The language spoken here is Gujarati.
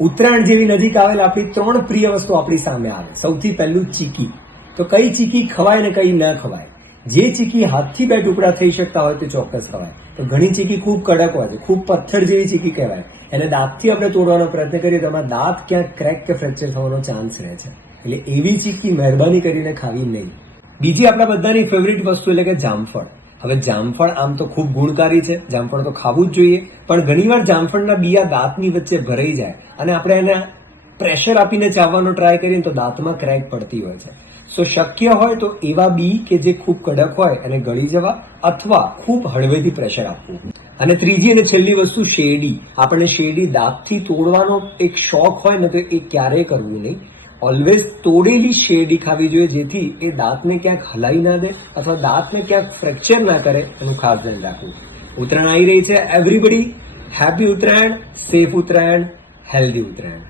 ઉત્તરાયણ જેવી નજીક આવેલ આપણી 3 પ્રિય વસ્તુ આપણી સામે આવે. સૌથી પહેલું ચીકી. તો કઈ ચીકી ખવાય ને કઈ ન ખવાય? જે ચીકી હાથથી 2 ટુકડા થઈ શકતા હોય તે ચોક્કસ ખવાય. તો ઘણી ચીકી ખૂબ કડક હોય છે, ખૂબ પથ્થર જેવી ચીકી કહેવાય. એને દાંતથી આપણે તોડવાનો પ્રયત્ન કરીએ તો એમાં દાંત ક્યાંક ક્રેક કે ફ્રેક્ચર થવાનો ચાન્સ રહે છે. એટલે એવી ચીકી મહેરબાની કરીને ખાવી નહીં. બીજી આપણા બધાની ફેવરિટ વસ્તુ એટલે કે જામફળ. હવે જામફળ આમ તો ખૂબ ગુણકારી છે, જામફળ તો ખાવું જ જોઈએ, પણ ઘણીવાર જામફળના બિયા દાંતની વચ્ચે ભરાઈ જાય અને આપણે એને પ્રેશર આપીને ચાવવાનો ટ્રાય કરીએ તો દાંતમાં ક્રેક પડતી હોય છે. સો શક્ય હોય તો એવા બી કે જે ખૂબ કડક હોય એને ગળી જવા અથવા ખૂબ હળવેથી પ્રેશર આપવું. અને ત્રીજી અને છેલ્લી વસ્તુ શેરડી. આપણે શેરડી દાંતથી તોડવાનો એક શોખ હોય ને તો એ ક્યારેય કરવું નહીં. ઓલવેઝ તોડેલી શેરડી ખાવી જોઈએ, જેથી એ દાંતને ક્યાંક હલાવી ના દે અથવા દાંતને ક્યાંક ફ્રેક્ચર ના કરે, એનું ખાસ ધ્યાન રાખવું. ઉત્તરાયણ આવી રહી છે. Everybody happy Uttarayan, safe Uttarayan, healthy Uttarayan.